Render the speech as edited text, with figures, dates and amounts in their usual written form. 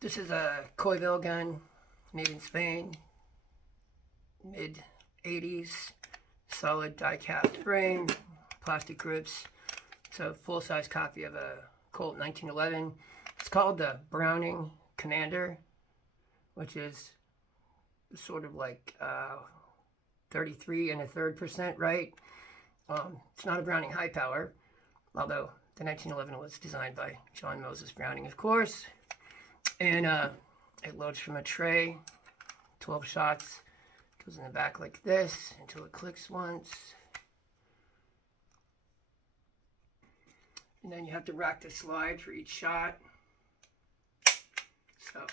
This is a Coibel gun, made in Spain, mid-80s, solid die-cast frame, plastic grips. It's a full-size copy of a Colt 1911. It's called the Browning Commander, which is sort of like 33 1/3% right. It's not a Browning high power, although the 1911 was designed by John Moses Browning, of course. And it loads from a tray, 12 shots, goes in the back like this until it clicks once. And then you have to rack the slide for each shot. So